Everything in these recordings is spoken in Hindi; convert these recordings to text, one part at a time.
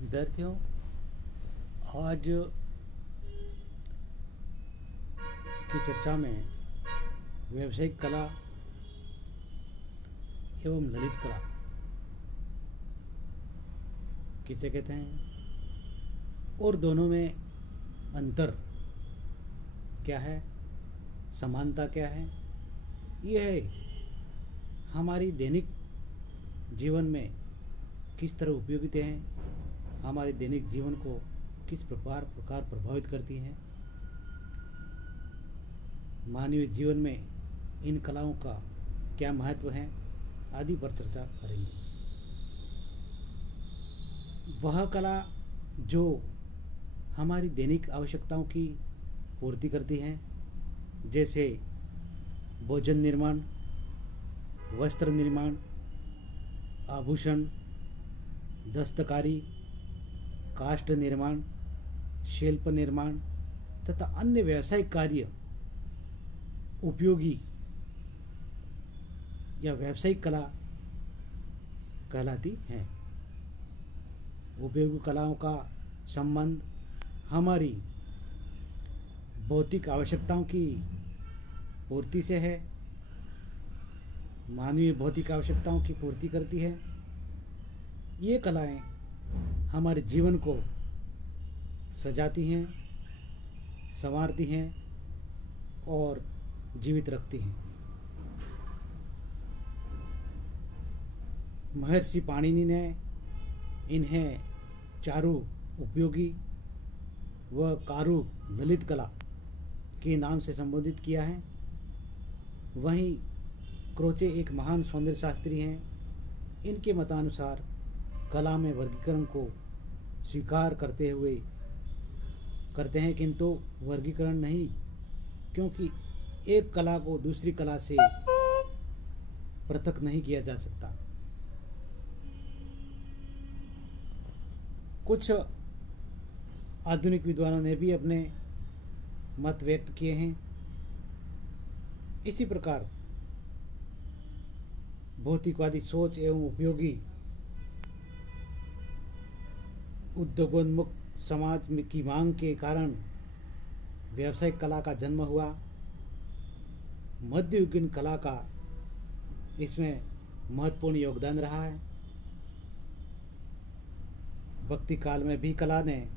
विद्यार्थियों, आज की चर्चा में व्यावसायिक कला एवं ललित कला किसे कहते हैं और दोनों में अंतर क्या है, समानता क्या है, यह हमारी दैनिक जीवन में किस तरह उपयोगित हैं, हमारे दैनिक जीवन को किस प्रकार प्रभावित करती हैं, मानवीय जीवन में इन कलाओं का क्या महत्व है आदि पर चर्चा करेंगे। वह कला जो हमारी दैनिक आवश्यकताओं की पूर्ति करती हैं, जैसे भोजन निर्माण, वस्त्र निर्माण, आभूषण, दस्तकारी, काष्ठ निर्माण, शिल्प निर्माण तथा अन्य व्यावसायिक कार्य उपयोगी या व्यावसायिक कला कहलाती हैं। उपयोगी कलाओं का संबंध हमारी भौतिक आवश्यकताओं की पूर्ति से है, मानवीय भौतिक आवश्यकताओं की पूर्ति करती है। ये कलाएं हमारे जीवन को सजाती हैं, संवारती हैं और जीवित रखती हैं। महर्षि पाणिनि ने इन्हें चारु उपयोगी वकारु ललित कला के नाम से संबोधित किया है। वहीं क्रोचे एक महान सौंदर्य शास्त्री हैं। इनके मतानुसार कला में वर्गीकरण को स्वीकार करते हैं, किंतु वर्गीकरण नहीं, क्योंकि एक कला को दूसरी कला से पृथक नहीं किया जा सकता। कुछ आधुनिक विद्वानों ने भी अपने मत व्यक्त किए हैं। इसी प्रकार भौतिकवादी सोच एवं उपयोगी उद्योगोन्मुख समाज की मांग के कारण व्यावसायिक कला का जन्म हुआ। मध्ययुगीन कला का इसमें महत्वपूर्ण योगदान रहा है। भक्ति काल में भी कला ने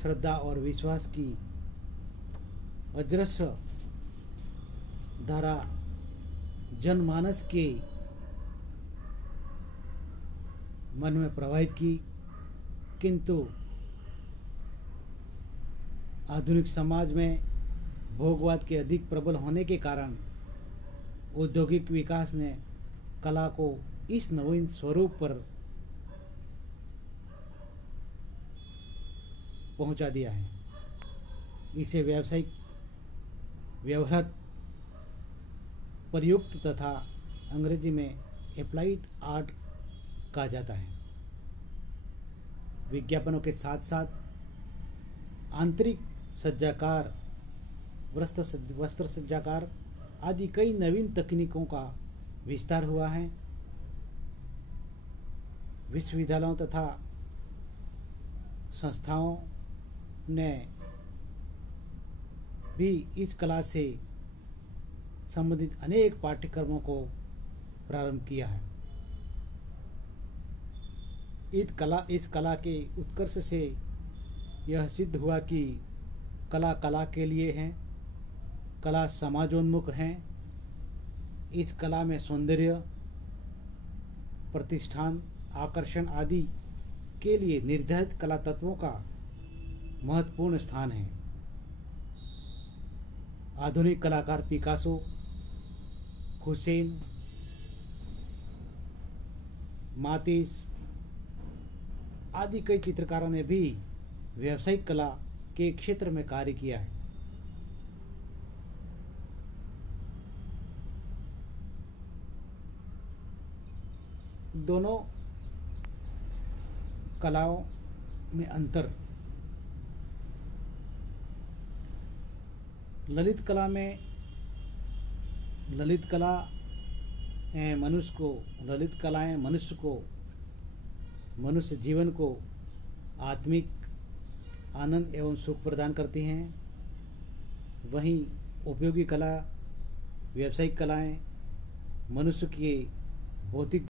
श्रद्धा और विश्वास की अजस्र धारा जनमानस के मन में प्रवाहित की, किंतु आधुनिक समाज में भोगवाद के अधिक प्रबल होने के कारण औद्योगिक विकास ने कला को इस नवीन स्वरूप पर पहुंचा दिया है। इसे व्यावसायिक, व्यवहार, प्रयुक्त तथा अंग्रेजी में एप्लाइड आर्ट कहा जाता है। विज्ञापनों के साथ साथ आंतरिक सज्जाकार, वस्त्र सज्जाकार आदि कई नवीन तकनीकों का विस्तार हुआ है। विश्वविद्यालयों तथा संस्थाओं ने भी इस कला से संबंधित अनेक पाठ्यक्रमों को प्रारंभ किया है। इस कला के उत्कर्ष से यह सिद्ध हुआ कि कला के लिए है, कला समाजोन्मुख है। इस कला में सौंदर्य, प्रतिष्ठान, आकर्षण आदि के लिए निर्धारित कला तत्वों का महत्वपूर्ण स्थान है। आधुनिक कलाकार पिकासो, हुसैन, मातिस आदि कई चित्रकारों ने भी व्यावसायिक कला के क्षेत्र में कार्य किया है। दोनों कलाओं में अंतर। ललित कलाएं मनुष्य जीवन को आत्मिक आनंद एवं सुख प्रदान करती हैं, वहीं उपयोगी कला, व्यावसायिक कलाएं मनुष्य के भौतिक